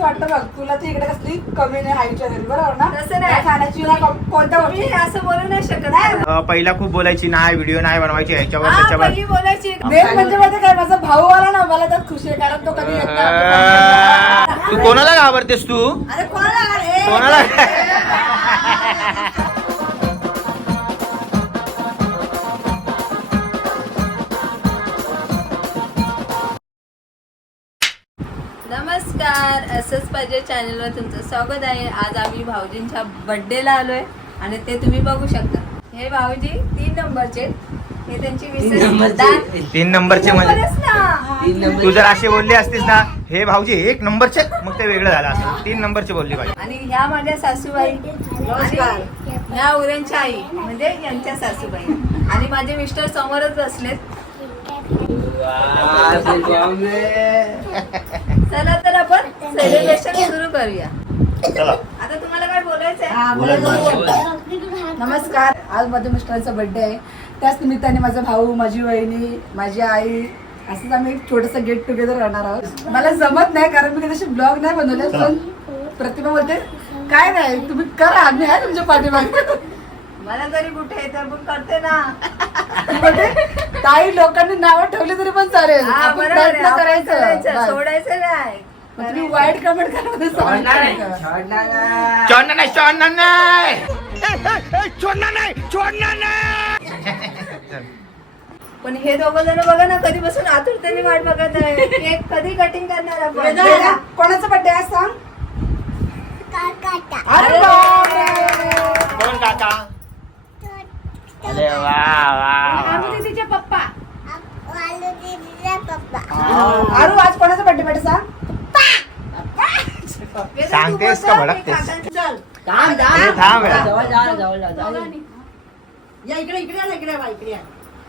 वाटतं बघ तुला ती इकडे कसली कमी नाही हाईटच्या घरी बरोबर ना? तसं नाही. त्या खाण्याची ना कम- कोणत्या मी गोष्टी असं बोलू नाही शकत. ना. अं, पहिला खूप बोलायची नाही व्हिडिओ नाही बनवायची ह्याच्यावर हा, त्याच्यावर. पहिली बोलायची. मेन म्हणजे माहिती काय माझा भाऊ आला ना मला त्यात खुशी आहे कारण तो कधी येत अं, तू कोणाला घाबरतेस तू? अरे कोणाला? अरे कोणाला पाहिजे चॅनलवर तुमचं स्वागत आहे. आज आम्ही भाऊजींच्या बर्थडेला आलोय आणि ते तुम्ही बघू शकता. हे भाऊजी तीन नंबरचे. हे त्यांची तीन नंबरचे? म्हणजे. तू जर अशी बोलली असतीस ना हे भाऊजी एक नंबरचे? मग ते वेगळं झालं असतं. तीन नंबरचे बोलली पाहिजे आणि ह्या माझ्या सासूबाई. ह्या उऱ्यांच्या आई म्हणजे यांच्या सासूबाई. आणि माझे मिस्टर समोरच बसलेत. आपण सेलिब्रेशन सुरू करूया. चला. आता तुम्हाला काय बोलायचं आहे हा, मला बोल. नमस्कार. आज माझ्या मिस्टरांचा बर्थडे आहे. त्याच निमित्ताने माझा भाऊ माझी वहिनी माझी आई असंच आम्ही एक छोटस गेट टुगेदर राहणार आहोत. मला जमत नाही कारण मी कधी ब्लॉग नाही बनवले पण प्रतिभा बोलते काय नाही तुम्ही करा आम्ही आहे तुमच्या पाठीमागे. मला तरी कुठे तर पण करते ना. ती बोलते, काही लोकांनी नावं ठेवली तरी पण चालेल. हा, करायचं. सोडायचं नाही. तुम्ही वाईट कमेंट करा चोडणार नाही. चोडणार नाही. चोडणार नाही चोडणार नाही. पण हे दोघं जण बघा ना कधीपासून आतुरतेने वाट बघत आहे. केक कधी कटिंग करणार आपण? कोणाचा बर्थडे आहे सांग? अरे. कोण काका? अरे वा वा तिचे पप्पा. आरू आज कोणाचा बर्थडे बर्थडे सांग सांगतेस का भडकतेस ए, थांब यार. या इकडे इकडे या ना, इकडे या, इकडे या.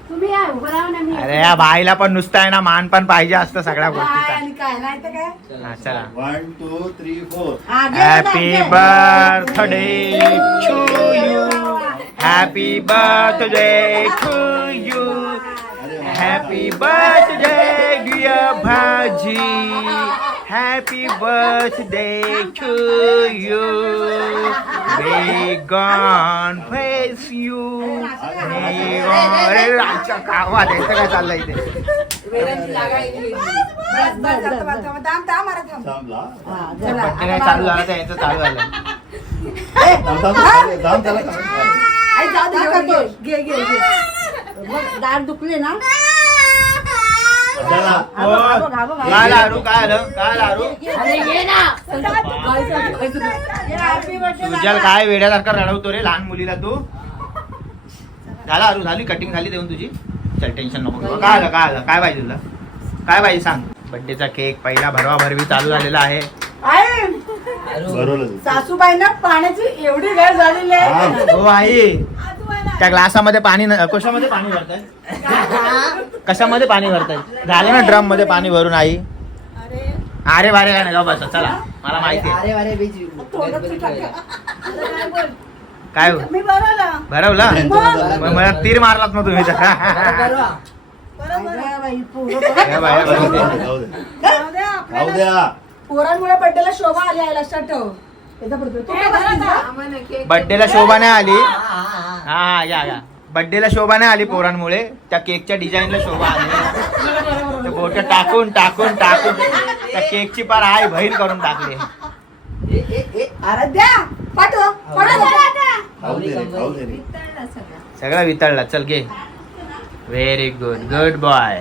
तुम्ही या उभं राहा ना मी अरे या बाईला पण नुसतं आहे ना मान पण पाहिजे असतं सगळ्या काय गोष्टीचा. आणि काय नाही तर काय हा, चला. वन टू थ्री फोर हा, घे हॅपी घे. Birthday to you happy birthday to you happy birthday dear bhaji happy birthday to you way gone face you अरे आमच्या गावात यायचं काय चाललंय हा, बड्डे काय चालू. झालं यांचं चालू झालं थांब, थांब, थांब, थांब, त्याला थांब. आई, जाऊ दे, घे, घे, घे, घे, घे. बघ, दाढ दुखली ना त्याला हा बघ, हा बघ, हा बघ, हा बघ. काय आलं वेड्यासारखा रडवतो रे लहान मुलीला तू? झाला अरू झाली कटिंग झाली देऊन तुझी? चल टेन्शन नको. काय आलं काय आलं काय पाहिजे तुला? काय पाहिजे सांग? बड्डेचा केक पहिला भरवा भरवी चालू झालेला आहे. सासूबाईंना पाण्याची एवढी गैर झालेली आहे. हो आई. त्या ग्लासामध्ये पाणी न- कशामध्ये पाणी भरताय? कशामध्ये पाणी भरताय? झालं ना ड्रममध्ये पाणी भरून आई. अरे बारे काय नाही जाऊ बस चला. मला माहिती. काय हो? भरवला. मला तीर मारलात मग तुम्ही पोरांमुळे बड्डेला शोभा आली आहे लक्षात ठेव बड्डेला शोभा नाही आली. हा या या. बड्डेला शोभा नाही आली पोरांमुळे. त्या केकच्या डिझाईनला शोभा आली. बोट टाकून टाकून टाकून. त्या केकची पार आई बहीण करून टाकली. सगळं. वितळला. चल घे. व्हेरी गुड गुड बॉय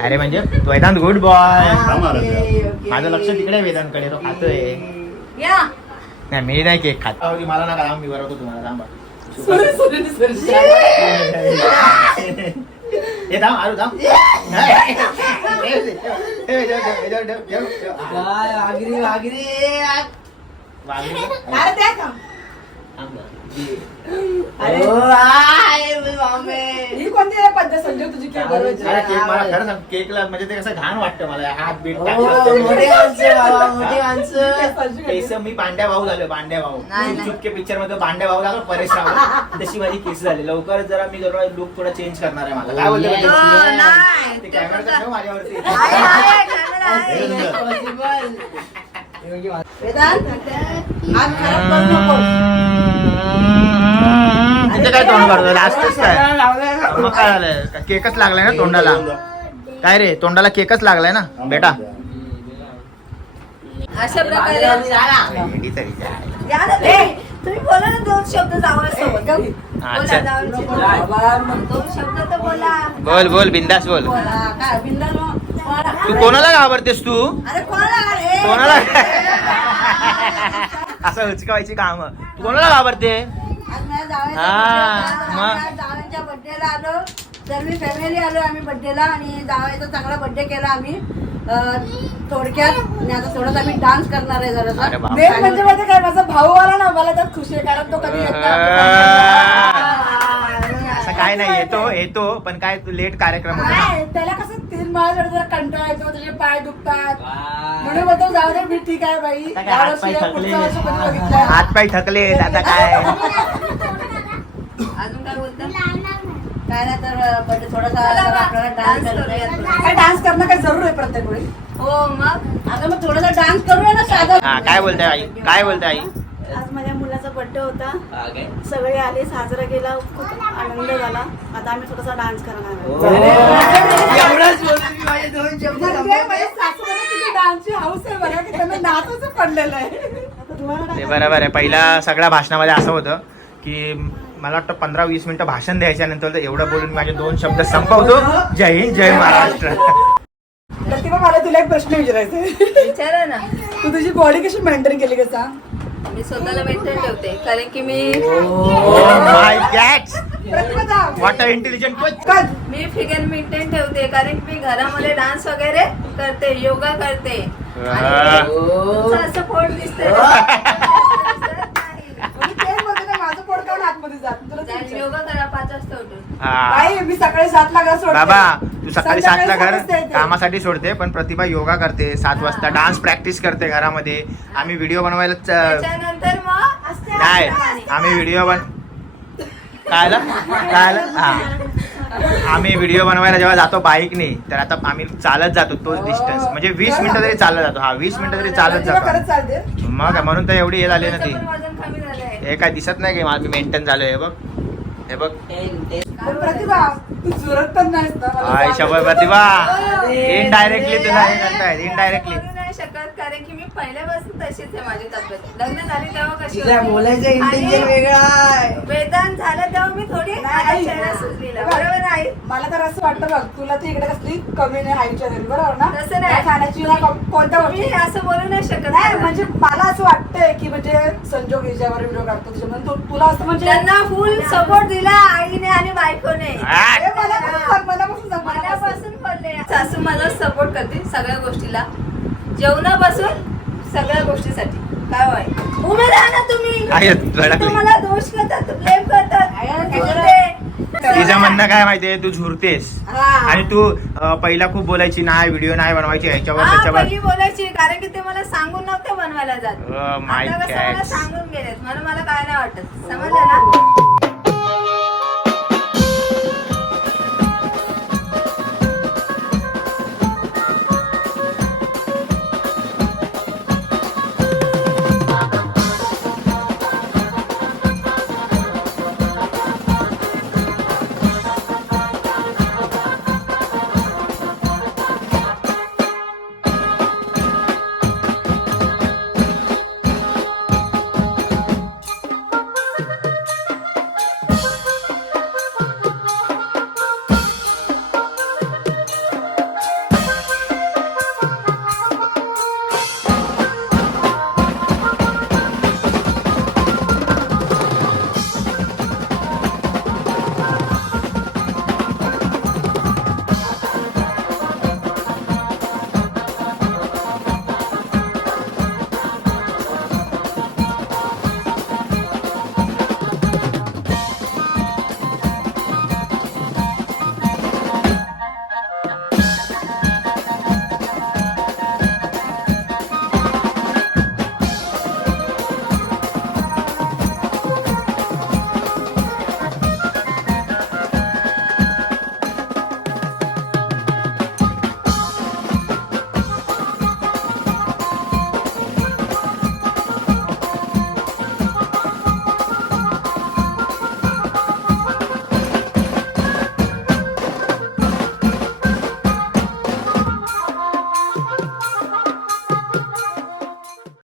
अरे म्हणजे वेदांत गुड बॉय. माझं लक्ष तिकडे वेदांतकडे. तो खातोय. या. नाही मी नाही केक खात. मला ना थांब मी बरोबर तुम्हाला थांबा. हे थांब आरू थांब. नाही. ठेव, ठेव, ठेव, ठेव, ठेव, ठेव, ठेव, ठेव. वागली. अरे द्या का अरे ही कोणती आहे? पद्धत संजय तुझी केक बनवायची. अरे केक मला खरं सांग केकला म्हणजे ते कसं घाण वाटतं मला हात बीट केस मी पांड्या भाऊ झालो पांड्या भाऊ नाही, नाही. चुपके पिक्चरमध्ये पांड्या भाऊ झालो परेश रावल तशी माझी केस झाली. लवकरच जरा मी जरा लुक थोडा चेंज करणार आहे मला. काय बोलते हो, म्हणजे? नाही. ते कॅमेरा ठेव माझ्यावरती. आहे, आहे, camera आहे. वेदांत हात खराब करू नको. तिथे काय तोंड करतो लास्टच काय मग काय झालंय केकच लागलाय ना तोंडाला काय रे तोंडाला केकच लागलाय ना बेटा अशा प्रकारे तुम्ही. बोला ना दोन शब्द बोला दोन शब्द तर बोला बोल बोल बिंदास बोल काय? तू कोणाला घाबरतेस तू अरे कोणाला अरे? कोणाला असं उचकावायची काम. तू कोणाला घाबरते? हा, जावयांच्या बर्थडेला आलो. सर्व फॅमिली आलो आम्ही बर्थडेला आणि जावयाचा चांगला बर्थडे केला आम्ही. थोडक्यात आणि आता थोडासा आम्ही डान्स करणार आहे अरे जरा बाप. मेन म्हणजे काय माझा भाऊ आला ना मला त्यात खुशी आहे कारण तो कधी येत असं काय नाही येतो येतो पण काय तू लेट कार्यक्रम होता ना. नाही त्याला कसं माळ जरा कंटाळा येतो त्याचे पाय दुखतात. म्हणून म्हणतो जाऊ दे मी ठीक आहे बाई. आता काय या हात पाय थकले पुढच्या वर्षी कधी बघितलं. हात पाय थकले आता काय? अजून काय बोलता? काय नाही. तर थोडासा जरा आपल्याला डान्स करूयात. करूया. काय डान्स करणं काय जरूर आहे प्रत्येक वेळी हो मग? आता मग थोडासा डान्स करूया ना साधा. हा काय बोलते आई? काय बोलते आई? आज माझ्या मुलाचा बर्थडे होता. सगळे आले साजरा केला. खूप आनंद झाला. आता आम्ही थोडासा डान्स करणार आहे. म्हणजे माझ्या सासूबाईला किती डान्सची हौस आहे बघा की त्यांना नाचच पडलेलं आहे आता तुम्हाला ते बरोबर आहे. पहिला सगळ्या भाषणामध्ये असं होतं की मला वाटतं पंधरा वीस मिनिटं भाषण द्यायच्या नंतर तर एवढं बोलून माझे दोन शब्द संपवतो. जय हिंद जय महाराष्ट्र. प्रतिभा मला तुला एक प्रश्न विचारायचा आहे. विचारा ना. तू तुझी बॉडी कशी मेंटेन केली का सांग मी स्वतःला मेंटेन ठेवते कारण की मी माय कॅट्स प्रतिभा सांग. वॉट अ इंटेलिजंट काय? मी फिगर मेंटेन ठेवते कारण की मी घरामध्ये डान्स वगैरे करते योगा करते. आणि तुमचं असं पोट दिसतंय मी तेच बोलते ना, माझं पोट काढून आतमध्ये जात तुला ते विचार. योगा करा पाच हा. मी सकाळी घर सोडते. बाबा तू सकाळी सातला घर वाजता येते. कामासाठी सोडते पण प्रतिभा योगा करते सात वाजता डान्स प्रॅक्टिस करते घरामध्ये. आम्ही व्हिडिओ बनवायला नाही असते. आम्ही व्हिडिओ बन काय आलं? काय आलं? हा. आम्ही व्हिडिओ बनवायला जेव्हा जातो बाईकने तर आता आम्ही चालत जातो तोच डिस्टन्स म्हणजे वीस मिनिटं तरी चालत जातो. हा वीस मिनिटं तरी चालत जातो मग काय, म्हणून तर एवढी हे झाली ना ती. हे काय दिसत नाही की मी मेंटेन झालोय हे बघ. हे बघ. प्रतिभा तू जुरत पण नाहीस ना मला हाय सांग. शबर प्रतिभा. इनडायरेक्टली तुला हे करतायत इनडायरेक्टली नाही शकत कारण की मी पहिल्यापासून तशीच आहे माझी तब्येत. लग्न झाली तेव्हा कशी तिला? बोलायचं इंटेन्शन आणि वेगळं आहे. वेदांत झालं तेव्हा मी थोडी माझा नाही. चेहरा सुचलेला बरोबर आहे मला तर असं वाटतं बघ तुला ती इकडे कसली कमी नाही घरी बरोबर ना? तसं नाही. त्या खाण्याची ना को- कोणत्या मी गोष्टी? असं बोलू नाही शकत नाही मला. म्हणजे मला असं वाटतंय की म्हणजे संजोग याच्यावर व्हिडिओ काढतो तू- तुला असं म्हणजे त्यांना फुल सपोर्ट दिला आईने आणि बायकोने. हे मनापासून सांग, मनापासून सांग, मनापासून. मनापासून बोलले. सासू मला सपोर्ट करते सगळ्या गोष्टीला. जेवणापासून सगळ्या गोष्टीसाठी. काय होय? उभे राहा ना तुम्ही. काय धडकली? तुम्हाला दोष करतात ब्लेम करतात. झुरते. तिचं म्हणणं काय माहितीये? तू झुरतेस. हा. आणि तू पहिला खूप बोलायची नाही व्हिडिओ नाही बनवायची त्याच्यावर. पहिली बोलायची कारण की ते मला सांगून नव्हते बनवायला जात. सांगून गेलेत. म्हणून मला काय नाही वाटत. समजलं ना?